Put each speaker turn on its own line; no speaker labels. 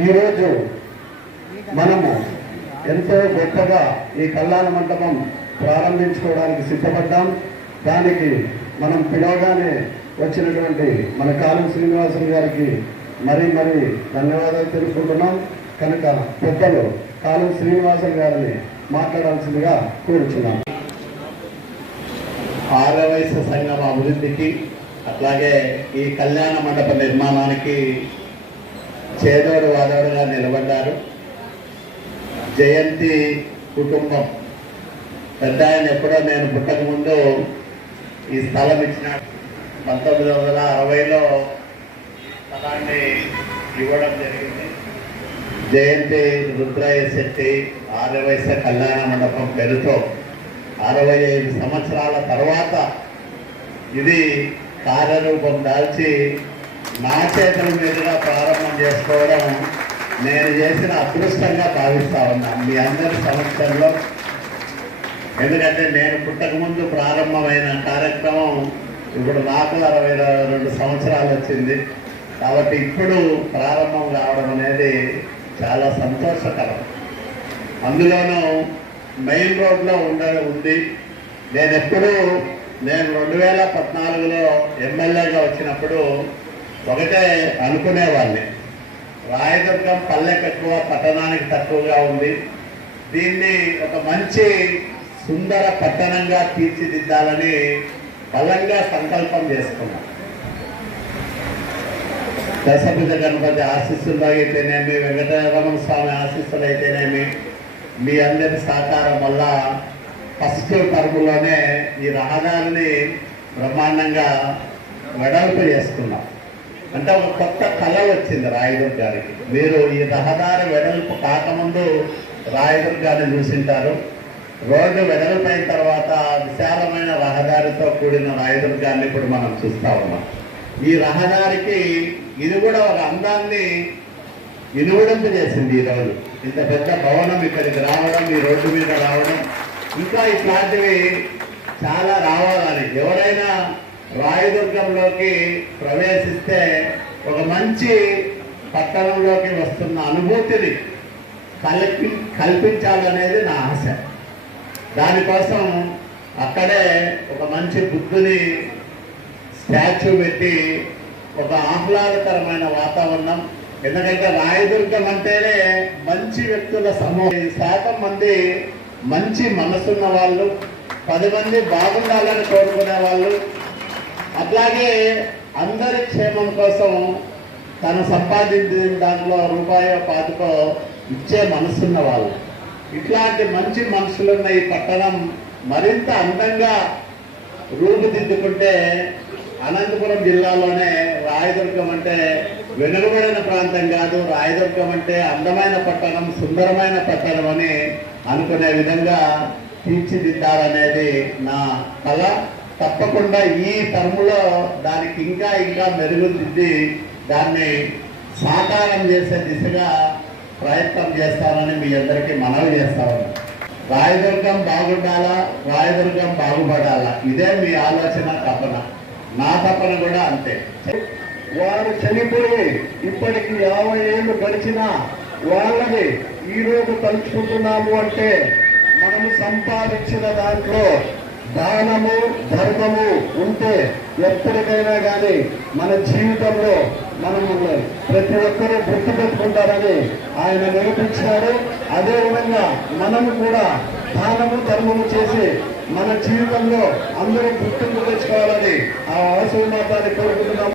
ఈరోజు మనము ఎంతో గొప్పగా ఈ కళ్యాణ మండపం ప్రారంభించుకోవడానికి సిద్ధపడ్డాం. దానికి మనం పిలవగానే వచ్చినటువంటి మన కాలం శ్రీనివాసులు గారికి మరీ మరీ ధన్యవాదాలు తెలుపుకుంటున్నాం. కనుక పెద్దలు కాలం శ్రీనివాసులు గారిని మాట్లాడాల్సిందిగా కోరుచున్నాం.
ఆరవయస సంఘం అభివృద్ధికి అట్లాగే ఈ కళ్యాణ మండప నిర్మాణానికి చేదోడు వాదోడుగా నిలబడ్డారు. జయంతి కుటుంబం. పెద్ద ఆయన ఎప్పుడో నేను పుట్టక ముందు ఈ స్థలం ఇచ్చిన పంతొమ్మిది వందల అరవైలో స్థలాన్ని ఇవ్వడం జరిగింది. జయంతి రుద్రయ్య శెట్టి ఆర్యవైశ్య కళ్యాణ మండపం పేరుతో అరవై ఐదు సంవత్సరాల తర్వాత ఇది కార్యరూపం దాల్చి నా చేతుల మీదుగా ప్రారంభం చేసుకోవడం నేను చేసిన అదృష్టంగా భావిస్తా ఉన్నాను మీ అందరి సమక్షంలో. ఎందుకంటే నేను పుట్టకముందు ప్రారంభమైన కార్యక్రమం ఇప్పుడు నాకు అరవై రెండు సంవత్సరాలు వచ్చింది. కాబట్టి ఇప్పుడు ప్రారంభం కావడం అనేది చాలా సంతోషకరం. అందులోనూ మెయిన్ రోడ్లో ఉండ ఉంది. నేను ఎప్పుడూ నేను రెండు వేల పద్నాలుగులో ఎమ్మెల్యేగా వచ్చినప్పుడు ఒకటే అనుకునేవాడిని. రాయదుర్గం పల్లెకి ఎక్కువ పట్టణానికి తక్కువగా ఉంది. దీన్ని ఒక మంచి సుందర పట్టణంగా తీర్చిదిద్దాలని బలంగా సంకల్పం చేసుకున్నాం. దశభుజ గణపతి ఆశీస్సులు అయితేనేమి? వెంకటరమణ స్వామి ఆశీస్సులు అయితేనేమి? మీ అందరి సహకారం వల్ల ఫస్ట్ టర్మ్లోనే ఈ రహదారిని బ్రహ్మాండంగా వెడల్పు చేసుకున్నాం. అంటే ఒక కొత్త కళ వచ్చింది రాయదుర్గ్ గారికి. మీరు ఈ రహదారి వెడల్పు కాకముందు రాయదుర్గ్ గారిని చూసింటారు. రోడ్డు వెడల్పైన తర్వాత విశాలమైన రహదారితో కూడిన రాయదుర్గ్ గారిని ఇప్పుడు మనం చూస్తా ఉన్నాం. ఈ రహదారికి ఇది కూడా ఒక అందాన్ని ఇనువడింపు చేసింది ఈ రోజు. ఇంత పెద్ద భవనం ఇక్కడికి రావడం ఈ రోడ్డు మీద రావడం. ఇంకా ఇట్లాంటివి చాలా రావాలని ఎవరైనా రాయదుర్గంలోకి ప్రవేశిస్తే ఒక మంచి పట్టణంలోకి వస్తున్న అనుభూతిని కల్పి కల్పించాలనేది నా ఆశ. దానికోసం అక్కడే ఒక మంచి బుద్ధుని స్టాచ్యూ పెట్టి ఒక ఆహ్లాదకరమైన వాతావరణం. ఎందుకంటే రాయదుర్గం అంటేనే మంచి వ్యక్తుల సమూహం. శాతం మంది మంచి మనసున్న వాళ్ళు పది మంది బాగుండాలని కోరుకునే వాళ్ళు అట్లాగే అందరి క్షేమం కోసం తను సంపాదించిన దాంట్లో రూపాయో పాతికో ఇచ్చే మనసున్న వాళ్ళు. ఇట్లాంటి మంచి మనుషులున్న ఈ పట్టణం మరింత అందంగా రూపుదిద్దుకుంటే అనంతపురం జిల్లాలోనే రాయదుర్గం అంటే వెనుకబడిన ప్రాంతం కాదు రాయదుర్గం అంటే అందమైన పట్టణం సుందరమైన పట్టణం అని అనుకునే విధంగా తీర్చిదిద్దాలనేది నా కళ తప్పకుండా ఈ టర్ములో దానికి ఇంకా ఇంకా మెరుగుదిద్ది దాన్ని సాకారం చేసే దిశగా ప్రయత్నం చేస్తానని మీ అందరికీ మనవి చేస్తా రాయదుర్గం బాగుండాలా? రాయదుర్గం బాగుపడాలా? ఇదే మీ ఆలోచన తపన. నా తపన కూడా అంతే.
వారు చనిపోయి ఇప్పటికి యాభై ఏళ్ళు గడిచినా వాళ్ళని ఈరోజు తలుచుకుంటున్నాము అంటే మనము సంపాదించిన దాంట్లో దానము ధర్మము ఉంటే ఎప్పటికైనా కానీ మన జీవితంలో మనం ప్రతి ఒక్కరూ గుర్తుపెట్టుకుంటారని ఆయన నిరూపించారు. అదేవిధంగా మనము కూడా దానము ధర్మము చేసి మన జీవితంలో అందరూ గుర్తింపు తెచ్చుకోవాలని ఆ అవసరం మాత్రాన్ని కోరుకుంటున్నాము.